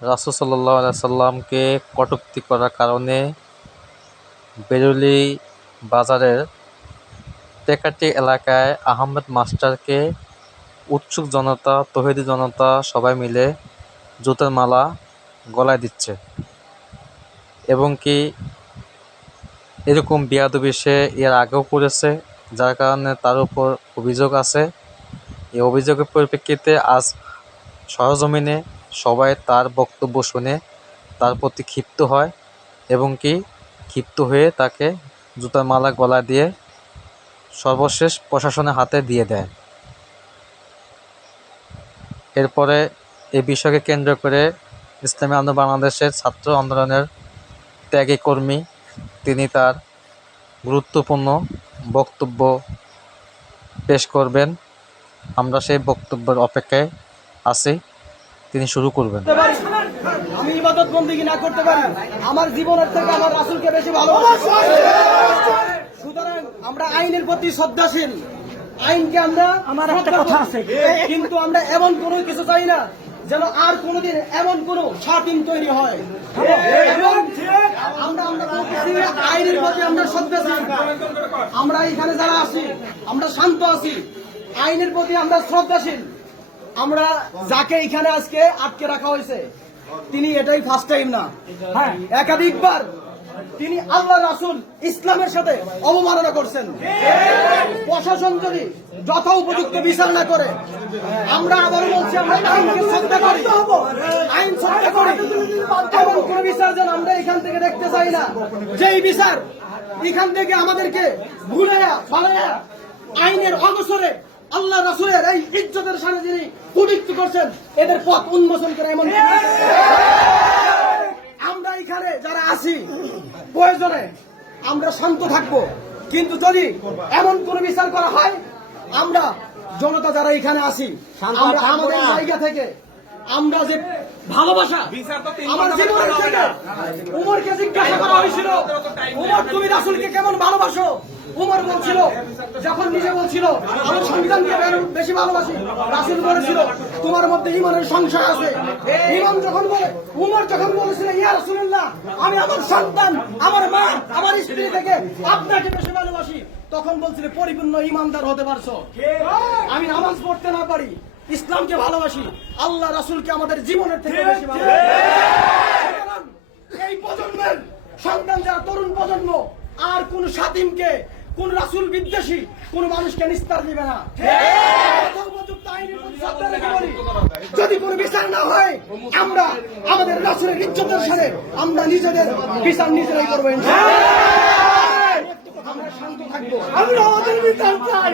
রাসুল সাল্লাহ সাল্লামকে কটূক্তি করার কারণে বেরুলি বাজারের টেকাটি এলাকায় আহমেদ মাস্টারকে উৎসুক জনতা, তহিদি জনতা সবাই মিলে জুতার মালা গলায় দিচ্ছে। এবং কি এরকম বিয়াদবি সে এর আগেও করেছে, যার কারণে তার উপর অভিযোগ আছে। এই অভিযোগের পরিপ্রেক্ষিতে আজ সরজমিনে সবাই তার বক্তব্য শুনে তার প্রতি ক্ষিপ্ত হয় এবং কি ক্ষিপ্ত হয়ে তাকে জুতার মালা গলা দিয়ে সর্বশেষ প্রশাসনের হাতে দিয়ে দেয়। এরপরে এই বিষয়কে কেন্দ্র করে ইসলামী আন্দোলন বাংলাদেশের ছাত্র আন্দোলনের ত্যাগী কর্মী তিনি তার গুরুত্বপূর্ণ বক্তব্য পেশ করবেন। আমরা সেই বক্তব্যের অপেক্ষায় আছি। তিনি শুরু করবেন। আমি ইবাদত বন্দিগি না করতে পারি? আমার জীবনের থেকে আমার রাসুলকে বেশি ভালো সুতরাং আমরা আইনের প্রতি শ্রদ্ধাশীল। আইনকে আমরা আমার একটা কথা আছে। কিন্তু আমরা এমন কোনো কিছু চাই না যেন আর কোনোদিন এমন কোনো স্বাধীন তৈরি হয়। আমরা আমরা বলতেছি আইনের প্রতি আমরা শ্রদ্ধাশীল। আমরা এখানে যারা আছি আমরা শান্ত আছি। আইনের প্রতি আমরা শ্রদ্ধাশীল। আমরা যাকে এখানে আজকে আটকে রাখা হয়েছে, তিনি এটাই ফার্স্ট টাইম না। হ্যাঁ একাধিকবার তিনি আল্লাহ রাসুল ইসলামের সাথে অবমাননা করছেন। প্রশাসন যদি যথা উপযুক্ত বিচার না করে, আমরা আবারও বলছি, আমরা আইন কোন বিচার যেন আমরা এখান থেকে দেখতে চাই না। যেই বিচার এখান থেকে আমাদেরকে ভুলাইয়া ফালাইয়া আইনের অবসরে আল্লাহ রাসুলের এই ইজ্জতের সামনে যিনি কুটিক্ত করছেন এদের পথ উন্মোচন করে এমন আমরা এখানে যারা আছি প্রয়োজনে আমরা শান্ত থাকব। কিন্তু যদি এমন কোন বিচার করা হয় আমরা জনতা যারা এখানে আছি আমরা আমাদের জায়গা থেকে আমরা যে ভালোবাসা আমার জীবনের থেকে উমরকে জিজ্ঞাসা করা হয়েছিল উমর তুমি রাসুলকে কেমন ভালোবাসো? উমর বলছিল যখন নিজে বলছিল আমি সংবিধানকে বেশি ভালোবাসি। রাসুল বলেছিল তোমার মধ্যে ইমানের সংশয় আছে। যখন বলে উমর যখন বলেছিল ইয়া রাসুল্লাহ আমি আমার সন্তান আমার মা আমার স্ত্রী থেকে আপনাকে বেশি ভালোবাসি তখন বলছিল পরিপূর্ণ ইমানদার হতে পারছ। আমি নামাজ পড়তে না পারি। ইসলামকে ভালোবাসি আল্লাহ রাসুলকে আমাদের জীবনের থেকে বেশি ভালোবাসি। এই প্রজন্মের সন্তান যারা তরুণ প্রজন্ম আর কোন সাতিমকে কোন রাসুল বিদ্বেষী কোন মানুষকে নিস্তার দিবে না। যদি কোনো বিচার না হয় আমরা আমাদের রাসুলের ইজ্জতের সাথে আমরা নিজেদের বিচার নিজেরাই করব আমরা শান্ত থাকব। আমরা আমাদের বিচার চাই।